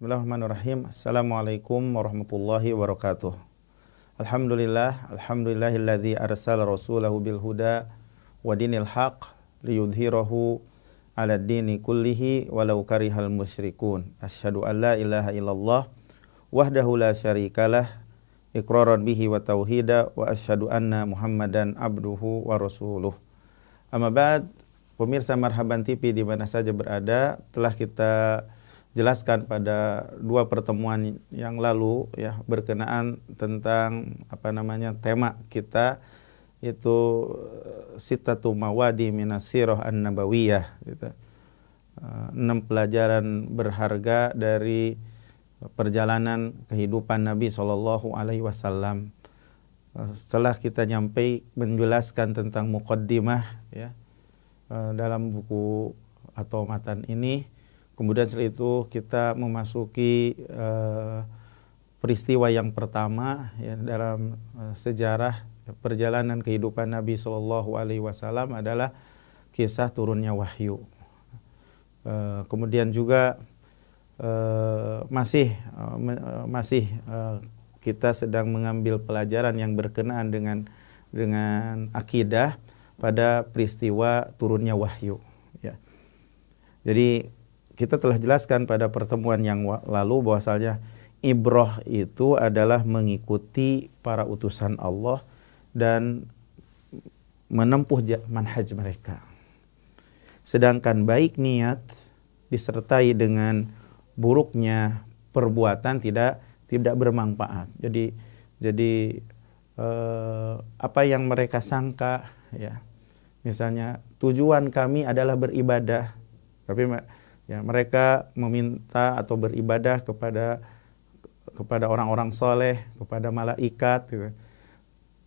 Bismillahirrahmanirrahim. Assalamualaikum warahmatullahi wabarakatuh. Alhamdulillahilladzi arsala rasulahu bil huda wa dinil haq liyudhhirahu 'ala dini kullihi walau karihal musyrikun. Asyhadu an la ilaha illallah wahdahu la syarikalah iqraran bihi wa tauhida wa asyhadu anna Muhammadan abduhu wa rasuluh. Amma ba'd, pemirsa Marhaban TV di mana saja berada, telah kita jelaskan pada dua pertemuan yang lalu ya berkenaan tentang tema kita, itu sittatu mawadi minas sirah an-nabawiyah gitu. 6 pelajaran berharga dari perjalanan kehidupan Nabi SAW. Setelah kita menjelaskan tentang muqaddimah ya dalam buku atau matan ini, kemudian setelah itu kita memasuki peristiwa yang pertama ya, dalam sejarah perjalanan kehidupan Nabi SAW adalah kisah turunnya wahyu. Kemudian juga masih kita sedang mengambil pelajaran yang berkenaan dengan akidah pada peristiwa turunnya wahyu. Ya. Jadi kita telah jelaskan pada pertemuan yang lalu bahwasanya ibrah itu adalah mengikuti para utusan Allah dan menempuh manhaj mereka. Sedangkan baik niat disertai dengan buruknya perbuatan tidak bermanfaat. Jadi apa yang mereka sangka ya, misalnya tujuan kami adalah beribadah, tapi ya, mereka meminta atau beribadah kepada orang-orang soleh, kepada malaikat gitu.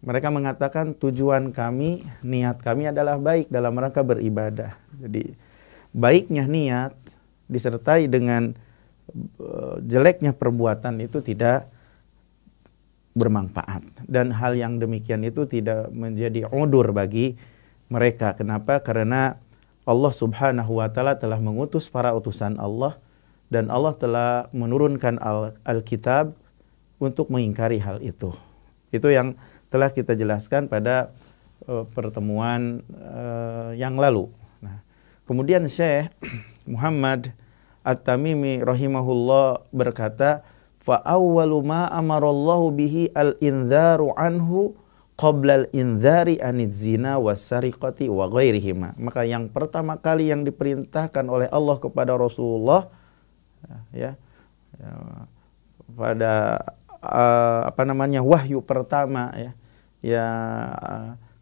Mereka mengatakan tujuan kami, niat kami adalah baik dalam rangka beribadah. Jadi baiknya niat disertai dengan jeleknya perbuatan itu tidak bermanfaat. Dan hal yang demikian itu tidak menjadi udzur bagi mereka. Kenapa? Karena Allah Subhanahu wa ta'ala telah mengutus para utusan Allah dan Allah telah menurunkan Alkitab untuk mengingkari hal itu. Itu yang telah kita jelaskan pada pertemuan yang lalu. Nah, kemudian Syekh Muhammad At-Tamimi rahimahullah berkata, fa awwalu ma amarallahu bihi al-indharu anhu qabla al-indhari aniz zina was-sariqati wa ghairihima. Maka yang pertama kali yang diperintahkan oleh Allah kepada Rasulullah pada wahyu pertama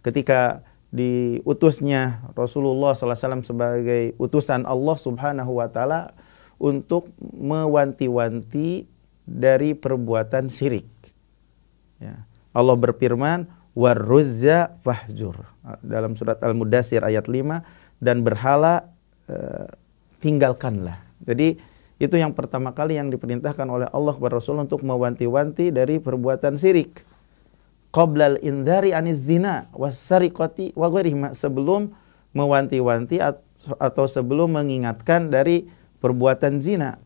ketika diutusnya Rasulullah SAW sebagai utusan Allah Subhanahu wa ta'ala untuk mewanti-wanti dari perbuatan syirik. Ya. Allah berfirman, warruzza fahjur, dalam surat Al-Mudaththir ayat 5, dan berhala tinggalkanlah. Jadi itu yang pertama kali yang diperintahkan oleh Allah kepada Rasul untuk mewanti-wanti dari perbuatan syirik. Qablal indhari aniz zina was-sariqati wa ghairihima, sebelum mewanti-wanti atau sebelum mengingatkan dari perbuatan zina,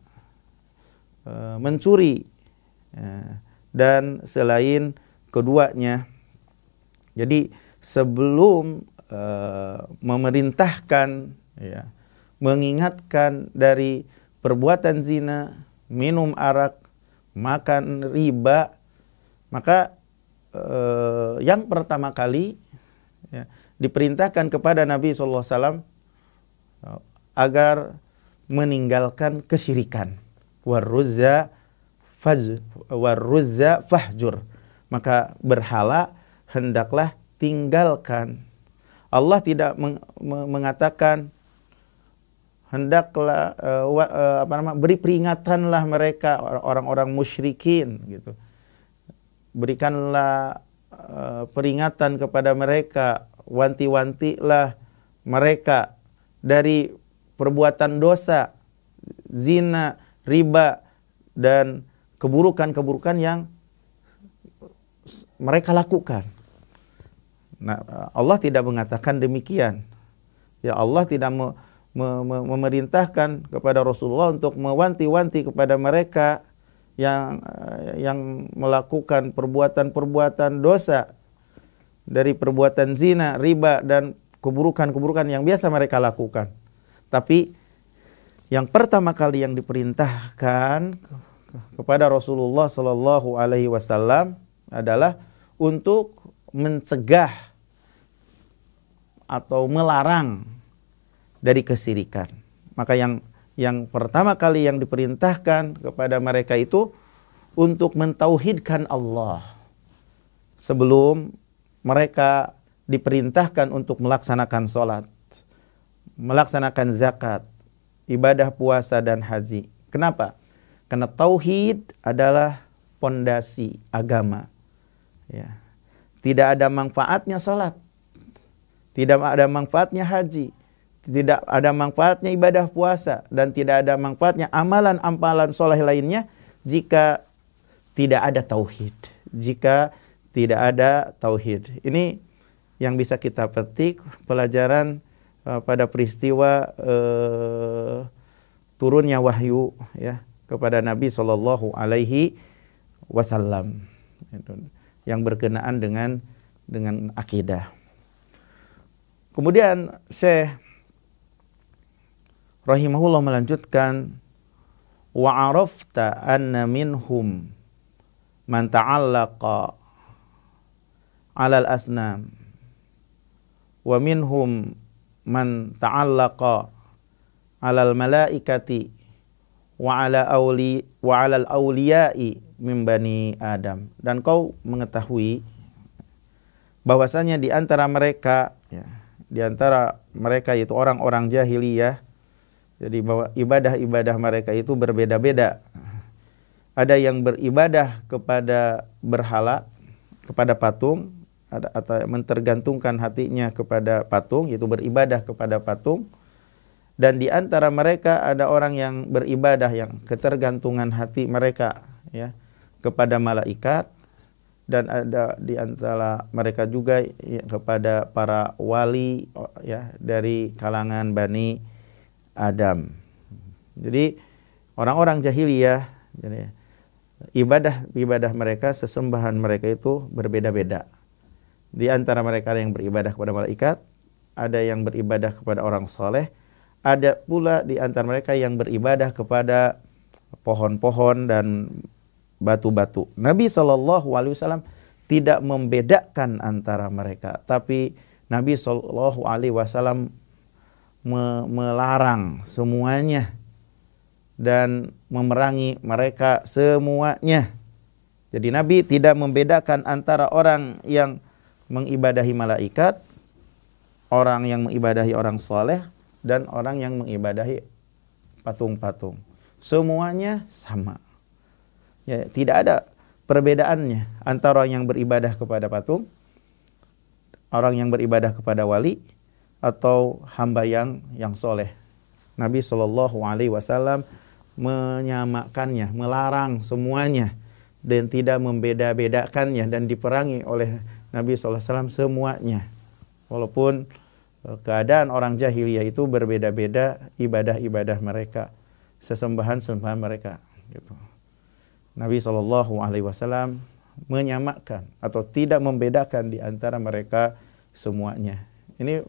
mencuri dan selain keduanya. Jadi sebelum memerintahkan mengingatkan dari perbuatan zina, minum arak, makan riba, maka yang pertama kali diperintahkan kepada Nabi SAW agar meninggalkan kesyirikan. Warruzza fahjur, maka berhala hendaklah tinggalkan. Allah tidak mengatakan hendaklah beri peringatanlah mereka orang-orang musyrikin gitu. Berikanlah peringatan kepada mereka, wanti-wantilah mereka dari perbuatan dosa, zina, riba, dan keburukan-keburukan yang mereka lakukan. Nah, Allah tidak mengatakan demikian. Ya, Allah tidak memerintahkan kepada Rasulullah untuk mewanti-wanti kepada mereka yang melakukan perbuatan-perbuatan dosa dari perbuatan zina, riba dan keburukan-keburukan yang biasa mereka lakukan. Tapi yang pertama kali yang diperintahkan kepada Rasulullah Sallallahu Alaihi Wasallam adalah untuk mencegah atau melarang dari kesyirikan. Maka yang pertama kali yang diperintahkan kepada mereka itu untuk mentauhidkan Allah sebelum mereka diperintahkan untuk melaksanakan sholat, melaksanakan zakat, ibadah puasa dan haji. Kenapa? Karena tauhid adalah pondasi agama. Ya. Tidak ada manfaatnya sholat, tidak ada manfaatnya haji, tidak ada manfaatnya ibadah puasa, dan tidak ada manfaatnya amalan-amalan soleh lainnya jika tidak ada tauhid. Jika tidak ada tauhid. Ini yang bisa kita petik pelajaran pada peristiwa turunnya wahyu ya kepada Nabi Shallallahu Alaihi Wasallam yang berkenaan dengan akidah. Kemudian Syekh rahimahullah melanjutkan, wa arafta anna minhum man ta'allaqa 'alal asnam wa minhum man ta'allaqa 'alal malaikati wa 'alal awliya'i min bani Adam. Dan kau mengetahui bahwasanya di antara mereka ya, di antara mereka itu orang-orang jahiliyah, jadi bahwa ibadah-ibadah mereka itu berbeda-beda. Ada yang beribadah kepada berhala, kepada patung, atau mentergantungkan hatinya kepada patung, yaitu beribadah kepada patung. Dan di antara mereka ada orang yang beribadah yang ketergantungan hati mereka ya kepada malaikat, dan ada di antara mereka juga ya, kepada para wali ya dari kalangan Bani Adam. Jadi orang-orang jahiliyah, jadi ibadah mereka, sesembahan mereka itu berbeda-beda. Di antara mereka ada yang beribadah kepada malaikat, ada yang beribadah kepada orang soleh, ada pula di antara mereka yang beribadah kepada pohon-pohon dan batu-batu. Nabi SAW tidak membedakan antara mereka, tapi Nabi SAW melarang semuanya dan memerangi mereka semuanya. Jadi Nabi tidak membedakan antara orang yang mengibadahi malaikat, orang yang mengibadahi orang soleh, dan orang yang mengibadahi patung-patung. Semuanya sama. Ya, tidak ada perbedaannya antara orang yang beribadah kepada patung, orang yang beribadah kepada wali, atau hamba yang soleh. Nabi SAW menyamakannya, melarang semuanya, dan tidak membeda-bedakannya, dan diperangi oleh Nabi SAW semuanya. Walaupun keadaan orang jahiliyah itu berbeda-beda ibadah-ibadah mereka, sesembahan-sembahan mereka. Gitu. Nabi SAW menyamakan atau tidak membedakan di antara mereka semuanya. Ini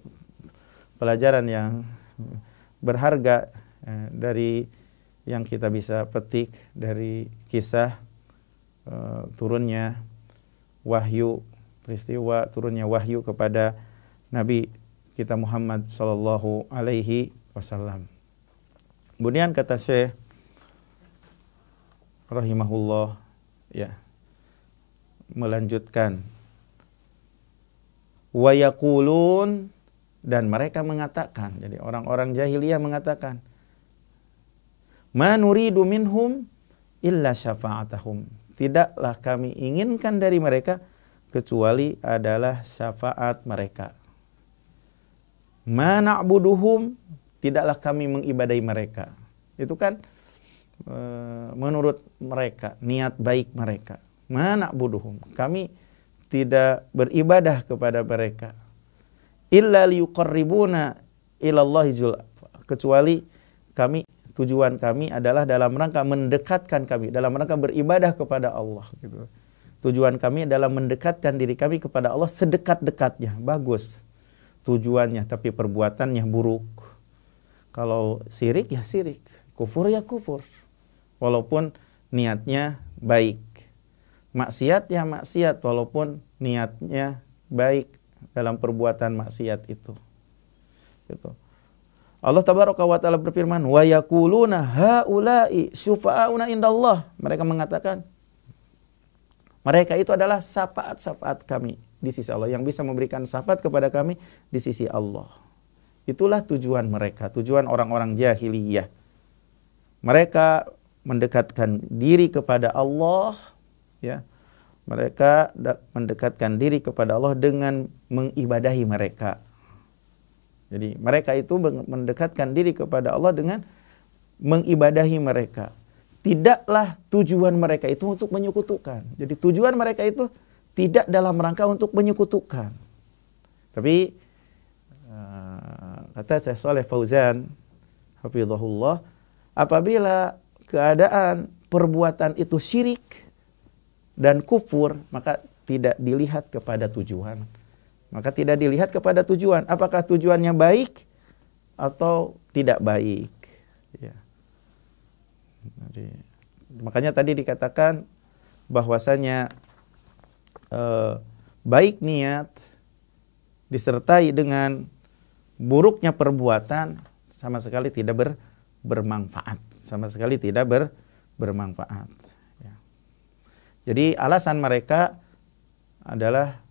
pelajaran yang berharga dari yang kita bisa petik dari kisah turunnya wahyu, peristiwa turunnya wahyu kepada Nabi kita Muhammad sallallahu alaihi wasallam. Kemudian kata Syekh rahimahullah ya melanjutkan, wa yaqulun, dan mereka mengatakan, jadi orang-orang jahiliyah mengatakan, ma nuridu minhum illa syafa'atahum, tidaklah kami inginkan dari mereka kecuali adalah syafaat mereka. Ma na'buduhum, tidaklah kami mengibadahi mereka. Itu kan menurut mereka, niat baik mereka. Ma na'buduhum, kami tidak beribadah kepada mereka. Illa liyuqarribuna ilallahi zulfa, kecuali tujuan kami adalah dalam rangka mendekatkan kami, dalam rangka beribadah kepada Allah gitu. Tujuan kami adalah mendekatkan diri kami kepada Allah sedekat-dekatnya. Bagus tujuannya, tapi perbuatannya buruk. Kalau syirik ya syirik, kufur ya kufur, walaupun niatnya baik. Maksiat ya maksiat, walaupun niatnya baik dalam perbuatan maksiat itu. Gitu. Allah tabaraka wa taala berfirman, wa yaquluna haula'i syufa'auna indallah. Mereka mengatakan mereka itu adalah syafaat-syafaat kami di sisi Allah, yang bisa memberikan syafaat kepada kami di sisi Allah. Itulah tujuan mereka, tujuan orang-orang jahiliyah. Mereka mendekatkan diri kepada Allah, ya. Mereka mendekatkan diri kepada Allah dengan mengibadahi mereka. Jadi mereka itu mendekatkan diri kepada Allah dengan mengibadahi mereka. Tidaklah tujuan mereka itu untuk menyekutukan. Jadi tujuan mereka itu tidak dalam rangka untuk menyekutukan. Tapi kata Syekh Shalih Fauzan hafizahullah, apabila keadaan perbuatan itu syirik dan kufur, maka tidak dilihat kepada tujuan. Maka tidak dilihat kepada tujuan. Apakah tujuannya baik atau tidak baik. Ya. Jadi, makanya tadi dikatakan bahwasanya baik niat disertai dengan buruknya perbuatan sama sekali tidak bermanfaat. Sama sekali tidak bermanfaat. Ya. Jadi alasan mereka adalah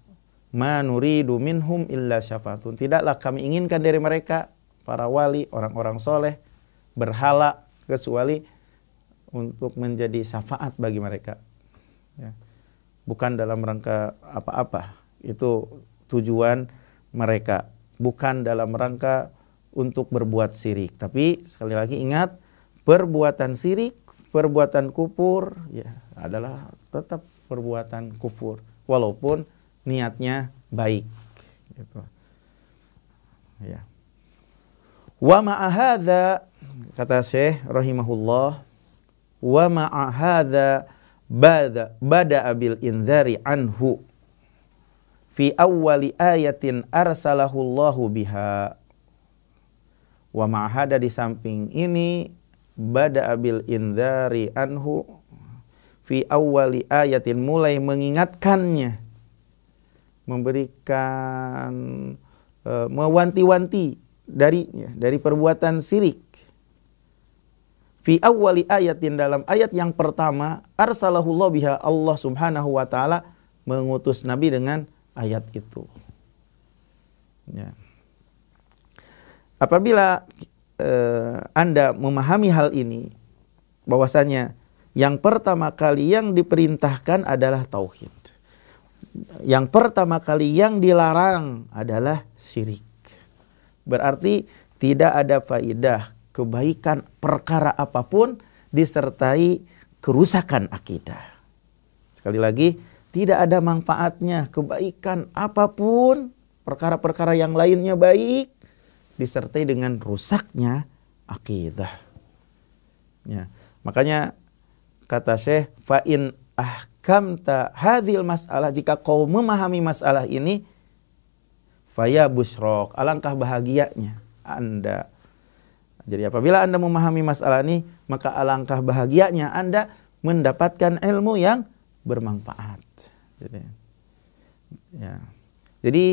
ma nuridu minhum illa syafaatun. Tidaklah kami inginkan dari mereka, para wali, orang-orang soleh, berhala, kecuali untuk menjadi syafaat bagi mereka. Ya. Bukan dalam rangka apa-apa. Itu tujuan mereka. Bukan dalam rangka untuk berbuat syirik. Tapi sekali lagi ingat, perbuatan syirik, perbuatan kufur, ya adalah tetap perbuatan kufur. Walaupun niatnya baik, gitu. Ya. Wa ma'ahadza, kata Syekh rahimahullah, wa ma'ahadza bada'a bil inzari anhu fi awwali ayatin arsalahu Allahu biha. Wa ma'ahadza, di samping ini, bada'a bil inzari anhu fi awwali ayatin, mulai mengingatkannya, memberikan mewanti-wanti dari perbuatan syirik. Fi awwali ayatin, dalam ayat yang pertama, arsalahullah biha, Allah subhanahu wa ta'ala mengutus Nabi dengan ayat itu. Ya. Apabila Anda memahami hal ini, bahwasanya yang pertama kali yang diperintahkan adalah tauhid. Yang pertama kali yang dilarang adalah syirik. Berarti tidak ada faidah kebaikan perkara apapun disertai kerusakan akidah. Sekali lagi, tidak ada manfaatnya kebaikan apapun, perkara-perkara yang lainnya baik, disertai dengan rusaknya akidah. Ya. Makanya kata Syekh, fa in ahkamta hadhil mas'alah, jika kau memahami masalah ini, faya busyrok, alangkah bahagianya Anda. Jadi apabila Anda memahami masalah ini, maka alangkah bahagianya Anda mendapatkan ilmu yang bermanfaat. Jadi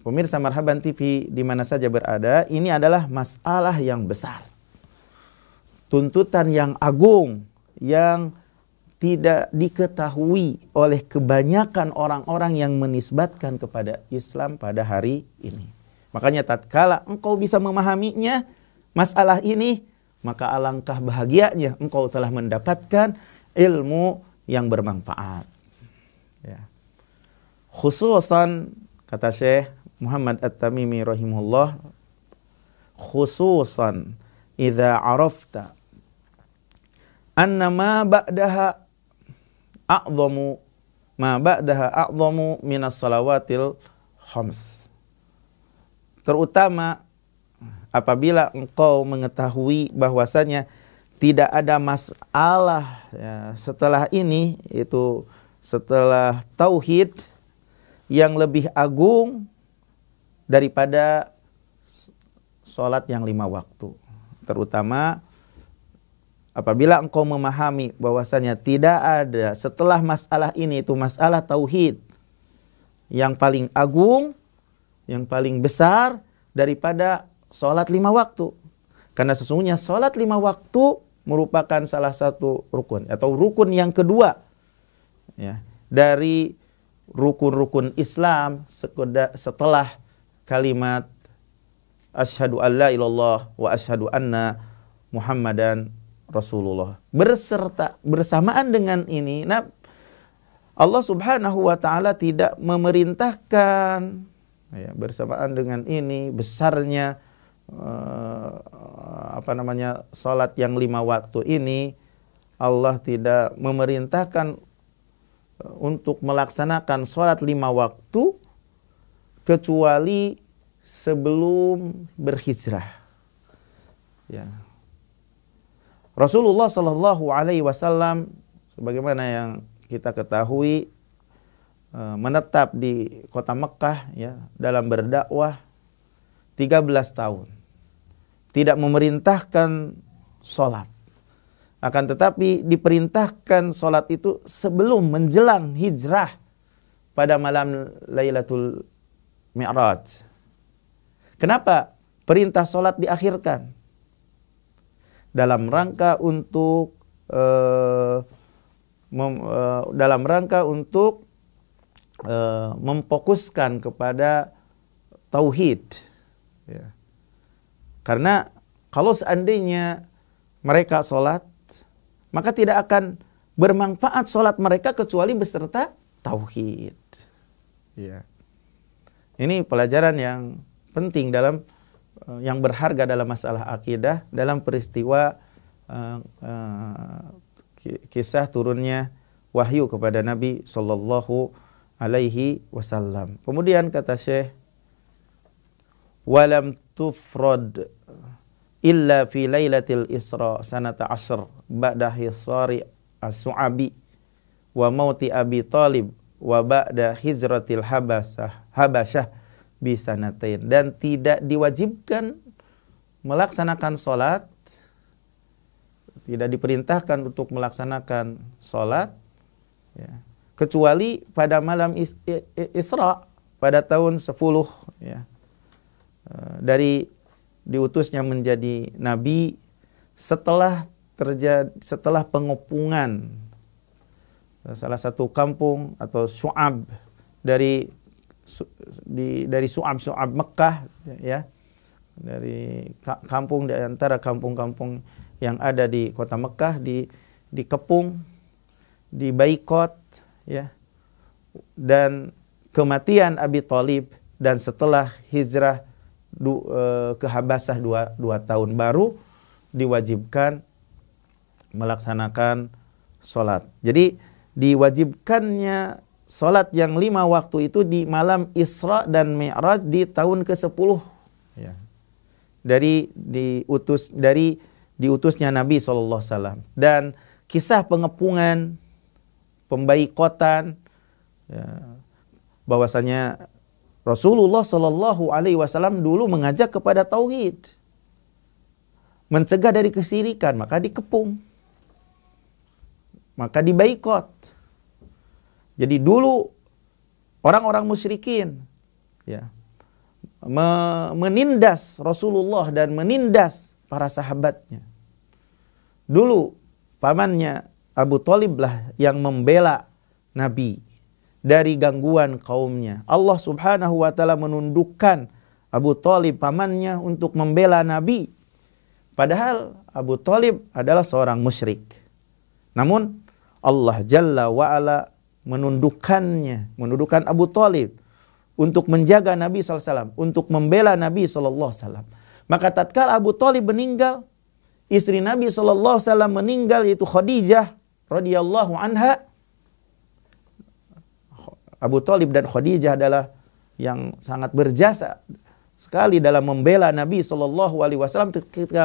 pemirsa Marhaban TV di mana saja berada, ini adalah masalah yang besar, tuntutan yang agung yang tidak diketahui oleh kebanyakan orang-orang yang menisbatkan kepada Islam pada hari ini. Makanya tatkala engkau bisa memahaminya, masalah ini, maka alangkah bahagianya engkau telah mendapatkan ilmu yang bermanfaat. Ya. Khususan, kata Syekh Muhammad At-Tamimi rahimahullah, khususan idza arafta anna ma ba'daha a'zamu minas salawatil khams. Terutama apabila engkau mengetahui bahwasanya tidak ada masalah ya, setelah ini, itu setelah tauhid yang lebih agung daripada sholat yang 5 waktu. Terutama apabila engkau memahami bahwasanya tidak ada setelah masalah ini, itu masalah tauhid yang paling agung, yang paling besar daripada sholat 5 waktu. Karena sesungguhnya sholat 5 waktu merupakan salah satu rukun, atau rukun yang kedua ya, dari rukun-rukun Islam setelah kalimat asyhadu an la ilallah wa asyhadu anna Muhammadan Rasulullah. Bersamaan dengan ini, Allah Subhanahu wa taala tidak memerintahkan ya, bersamaan dengan ini besarnya salat yang 5 waktu ini, Allah tidak memerintahkan untuk melaksanakan salat 5 waktu kecuali sebelum berhijrah. Ya. Rasulullah Shallallahu Alaihi Wasallam, sebagaimana yang kita ketahui, menetap di kota Mekah ya, dalam berdakwah 13 tahun. Tidak memerintahkan sholat. Akan tetapi diperintahkan sholat itu sebelum menjelang hijrah pada malam Lailatul Mi'raj. Kenapa perintah sholat diakhirkan? Dalam rangka untuk memfokuskan kepada tauhid. Ya. Karena kalau seandainya mereka sholat, maka tidak akan bermanfaat sholat mereka kecuali beserta tauhid. Ya. Ini pelajaran yang penting yang berharga dalam masalah akidah, dalam peristiwa kisah turunnya wahyu kepada Nabi Sallallahu Alaihi Wasallam. Kemudian kata Syekh, walam tufrad illa fi lailatil Isra sanata ashr ba'da hisari as-Su'abi wa mauti Abi Talib wa ba'da hijratil Habasyah bi sanatain. Dan tidak diwajibkan melaksanakan salat, tidak diperintahkan untuk melaksanakan salat ya, kecuali pada malam Isra pada tahun 10 ya, dari diutusnya menjadi nabi setelah pengepungan salah satu kampung atau Syu'ab dari Syu'ab Mekah ya, dari kampung, di antara kampung-kampung yang ada di kota Mekah dikepung, dibaikot ya, dan kematian Abi Thalib, dan setelah hijrah ke Habasyah 2 tahun baru diwajibkan melaksanakan sholat. Jadi diwajibkannya sholat yang 5 waktu itu di malam Isra dan Mi'raj di tahun ke-10 ya, dari diutusnya Nabi SAW. Dan kisah pengepungan, pembaikotan ya, bahwasanya Rasulullah Sallallahu Alaihi Wasallam dulu mengajak kepada tauhid, mencegah dari kesyirikan, maka dikepung, maka dibaikot. Jadi dulu orang-orang musyrikin ya, menindas Rasulullah dan menindas para sahabatnya. Dulu pamannya Abu Thalib lah yang membela Nabi dari gangguan kaumnya. Allah Subhanahu wa taala menundukkan Abu Thalib pamannya untuk membela Nabi. Padahal Abu Thalib adalah seorang musyrik. Namun Allah Jalla wa ala menundukkan Abu Thalib untuk menjaga Nabi SAW, untuk membela Nabi SAW. Maka tatkala Abu Thalib meninggal, istri Nabi SAW meninggal, yaitu Khadijah radhiyallahu anha. Abu Thalib dan Khadijah adalah yang sangat berjasa sekali dalam membela Nabi SAW.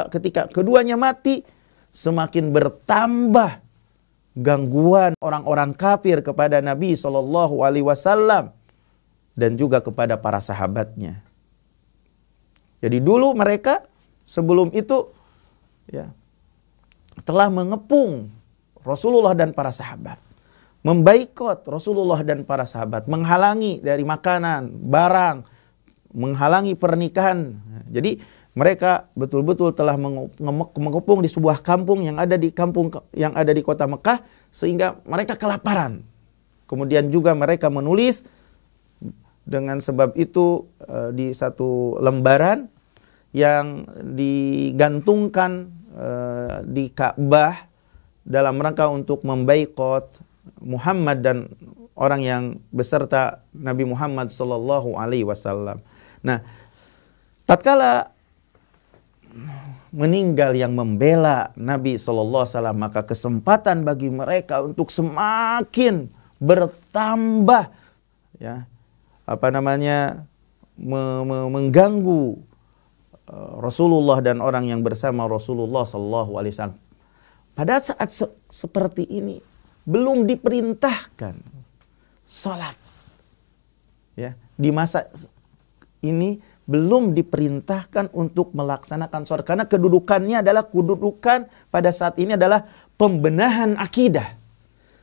Ketika keduanya mati, semakin bertambah gangguan orang-orang kafir kepada Nabi SAW dan juga kepada para sahabatnya. Jadi dulu mereka sebelum itu ya, telah mengepung Rasulullah dan para sahabat, membaikot Rasulullah dan para sahabat, menghalangi dari makanan, barang, menghalangi pernikahan. Jadi mereka betul-betul telah mengepung di sebuah kampung yang ada di kota Mekah, sehingga mereka kelaparan. Kemudian juga mereka menulis dengan sebab itu di satu lembaran yang digantungkan di Ka'bah dalam rangka untuk membaikot Muhammad dan orang yang beserta Nabi Muhammad SAW. Nah, tatkala meninggal yang membela Nabi SAW, maka kesempatan bagi mereka untuk semakin bertambah, ya, mengganggu Rasulullah dan orang yang bersama Rasulullah SAW. Pada saat seperti ini belum diperintahkan salat, ya, di masa ini belum diperintahkan untuk melaksanakan sholat. Karena kedudukannya adalah kedudukan pada saat ini adalah pembenahan akidah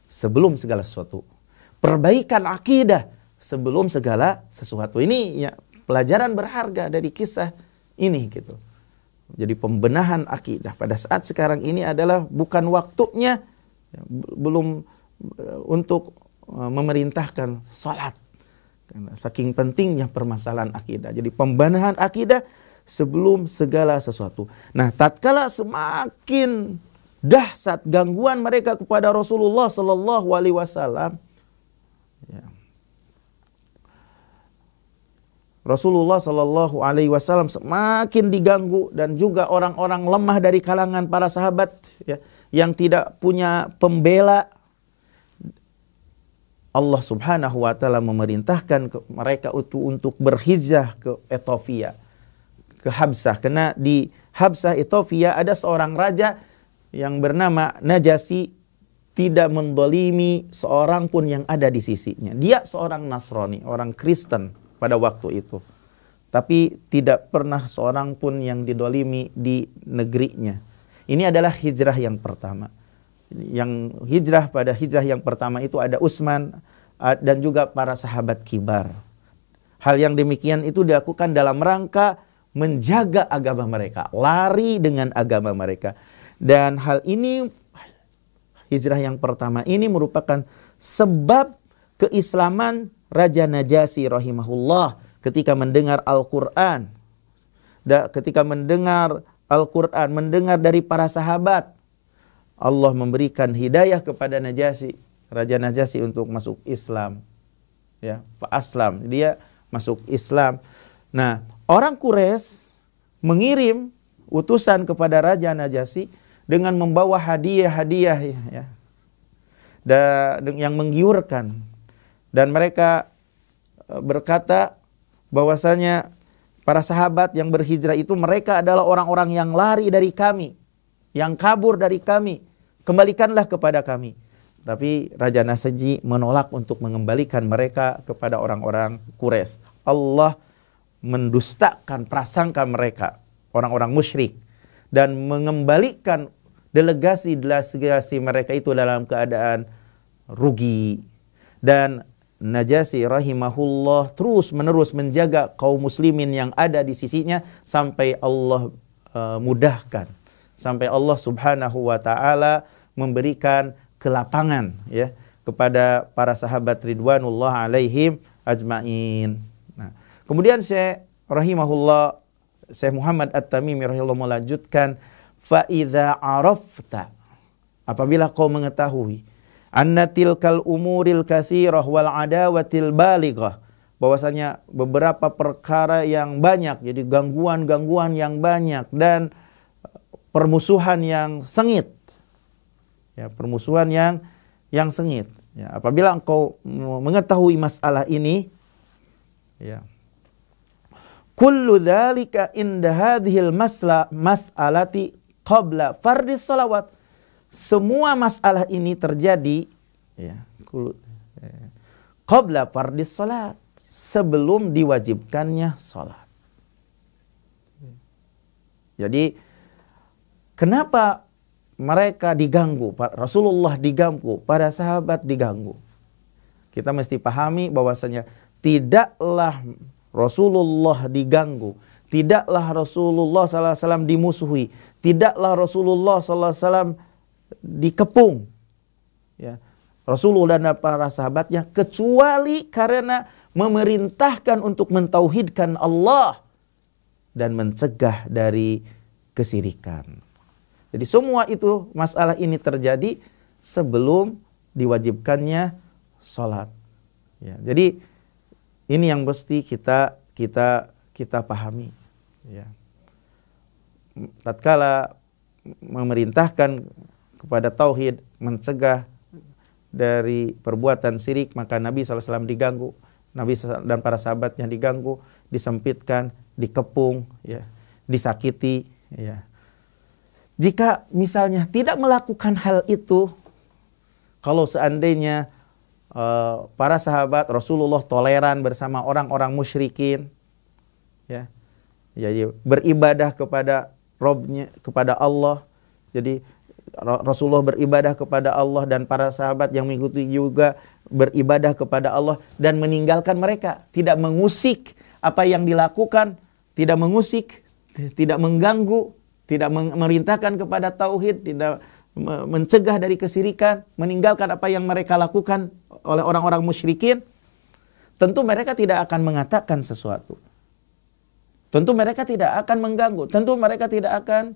sebelum segala sesuatu. Perbaikan akidah sebelum segala sesuatu. Ini ya pelajaran berharga dari kisah ini gitu. Jadi pembenahan akidah pada saat sekarang ini adalah bukan waktunya, belum untuk memerintahkan sholat. Karena saking pentingnya permasalahan akidah. Jadi pembenahan akidah sebelum segala sesuatu. Nah, tatkala semakin dahsyat gangguan mereka kepada Rasulullah SAW, ya, Rasulullah SAW semakin diganggu, dan juga orang-orang lemah dari kalangan para sahabat, ya, yang tidak punya pembela. Allah Subhanahu wa taala memerintahkan mereka untuk berhijrah ke Ethiopia, ke Habsah. Karena di Habsah Ethiopia ada seorang raja yang bernama Najasyi, tidak mendolimi seorang pun yang ada di sisinya. Dia seorang Nasrani, orang Kristen pada waktu itu. Tapi tidak pernah seorang pun yang didolimi di negerinya. Ini adalah hijrah yang pertama. Yang pada hijrah yang pertama itu ada Utsman dan juga para sahabat kibar. Hal yang demikian itu dilakukan dalam rangka menjaga agama mereka, lari dengan agama mereka. Dan hal ini, hijrah yang pertama ini merupakan sebab keislaman Raja Najasyi rahimahullah ketika mendengar Al-Quran. Ketika mendengar Al-Quran, mendengar dari para sahabat, Allah memberikan hidayah kepada Najasyi, Raja Najasyi, untuk masuk Islam. Ya, Pak Aslam, dia masuk Islam. Nah, orang Quraisy mengirim utusan kepada Raja Najasyi dengan membawa hadiah-hadiah, ya, yang menggiurkan. Dan mereka berkata bahwasanya para sahabat yang berhijrah itu mereka adalah orang-orang yang lari dari kami, yang kabur dari kami, kembalikanlah kepada kami. Tapi Raja Najasyi menolak untuk mengembalikan mereka kepada orang-orang Quraisy. Allah mendustakan prasangka mereka, orang-orang musyrik, dan mengembalikan delegasi mereka itu dalam keadaan rugi. Dan Najasyi rahimahullah terus menerus menjaga kaum muslimin yang ada di sisinya sampai Allah mudahkan, sampai Allah Subhanahu wa taala memberikan kelapangan, ya, kepada para sahabat ridwanullah alaihim ajmain. Nah, kemudian Syekh rahimahullah, Syekh Muhammad At-Tamimi rahimahullah melanjutkan, fa idza arafta, apabila kau mengetahui, anna tilkal umuril katsirah wal adawatil balighah, bahwasanya beberapa perkara yang banyak, jadi gangguan-gangguan yang banyak dan permusuhan yang sengit, ya, permusuhan yang sengit, ya, apabila engkau mengetahui masalah ini, ya, kullu dzalika inda hadhil mas'alati qabla fardis salawat. Semua masalah ini terjadi ya, qabla fardis salat, sebelum diwajibkannya salat. Jadi kenapa mereka diganggu, Rasulullah diganggu, para sahabat diganggu? Kita mesti pahami bahwasanya tidaklah Rasulullah diganggu, tidaklah Rasulullah SAW dimusuhi, tidaklah Rasulullah SAW dikepung, ya, Rasulullah dan para sahabatnya, kecuali karena memerintahkan untuk mentauhidkan Allah dan mencegah dari kesyirikan. Jadi semua itu, masalah ini terjadi sebelum diwajibkannya salat. Ya, jadi ini yang mesti kita pahami. Ya. Tatkala memerintahkan kepada tauhid, mencegah dari perbuatan syirik, maka Nabi SAW diganggu, Nabi dan para sahabatnya diganggu, disempitkan, dikepung, ya, disakiti. Ya. Jika misalnya tidak melakukan hal itu, kalau seandainya para sahabat Rasulullah toleran bersama orang-orang musyrikin, ya, jadi beribadah kepada Robnya, kepada Allah. Jadi Rasulullah beribadah kepada Allah dan para sahabat yang mengikuti juga beribadah kepada Allah dan meninggalkan mereka, tidak mengusik apa yang dilakukan, tidak mengusik, tidak mengganggu, tidak memerintahkan kepada tauhid, tidak mencegah dari kesyirikan, meninggalkan apa yang mereka lakukan oleh orang-orang musyrikin, tentu mereka tidak akan mengatakan sesuatu. Tentu mereka tidak akan mengganggu, tentu mereka tidak akan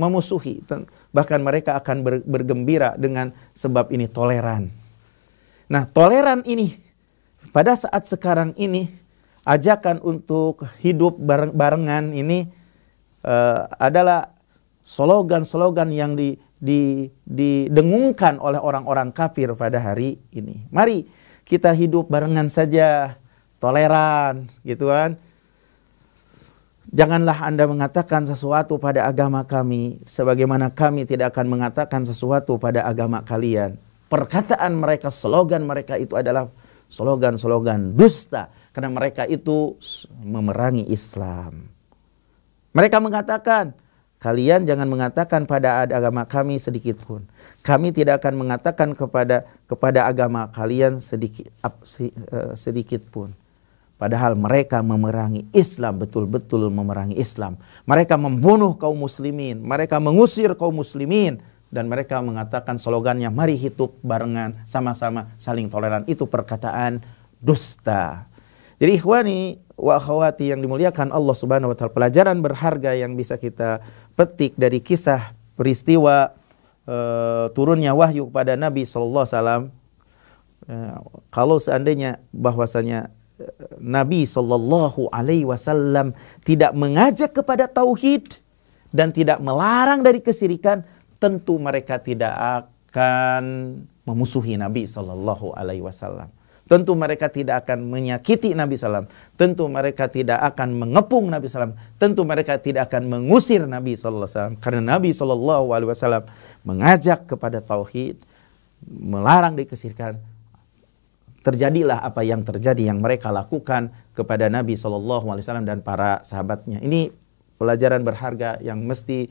memusuhi, bahkan mereka akan bergembira dengan sebab ini toleran. Nah, toleran ini pada saat sekarang ini, ajakan untuk hidup barengan ini adalah slogan-slogan yang didengungkan oleh orang-orang kafir pada hari ini. Mari kita hidup barengan saja, toleran, gitu kan. Janganlah Anda mengatakan sesuatu pada agama kami, sebagaimana kami tidak akan mengatakan sesuatu pada agama kalian. Perkataan mereka, slogan mereka itu adalah slogan-slogan dusta, karena mereka itu memerangi Islam. Mereka mengatakan, kalian jangan mengatakan pada agama kami sedikit pun. Kami tidak akan mengatakan kepada agama kalian sedikit pun. Padahal mereka memerangi Islam, betul-betul memerangi Islam. Mereka membunuh kaum muslimin, mereka mengusir kaum muslimin, dan mereka mengatakan slogannya, mari hidup barengan, sama-sama saling toleran. Itu perkataan dusta. Jadi ikhwani wa akhwati yang dimuliakan Allah Subhanahu wa taala, pelajaran berharga yang bisa kita petik dari kisah peristiwa turunnya wahyu kepada Nabi sallallahu alaihi wasallam. Kalau seandainya bahwasanya Nabi sallallahu alaihi wasallam tidak mengajak kepada tauhid dan tidak melarang dari kesyirikan, tentu mereka tidak akan memusuhi Nabi sallallahu alaihi wasallam. Tentu mereka tidak akan menyakiti Nabi SAW. Tentu mereka tidak akan mengepung Nabi SAW. Tentu mereka tidak akan mengusir Nabi SAW. Karena Nabi SAW mengajak kepada tauhid, melarang dari kesyirikan. Terjadilah apa yang terjadi, yang mereka lakukan kepada Nabi SAW dan para sahabatnya. Ini pelajaran berharga yang mesti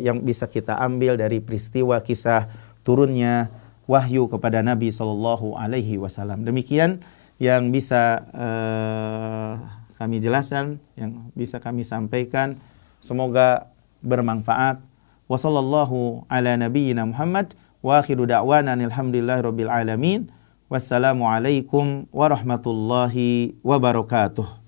yang bisa kita ambil dari peristiwa kisah turunnya wahyu kepada Nabi Sallallahu Alaihi Wasallam. Demikian yang bisa kami jelaskan, yang bisa kami sampaikan. Semoga bermanfaat. Wassallallahu ala nabiyyina Muhammad wa akhiru da'wana alhamdulillahirabbil alamin. Wassalamualaikum warahmatullahi wabarakatuh.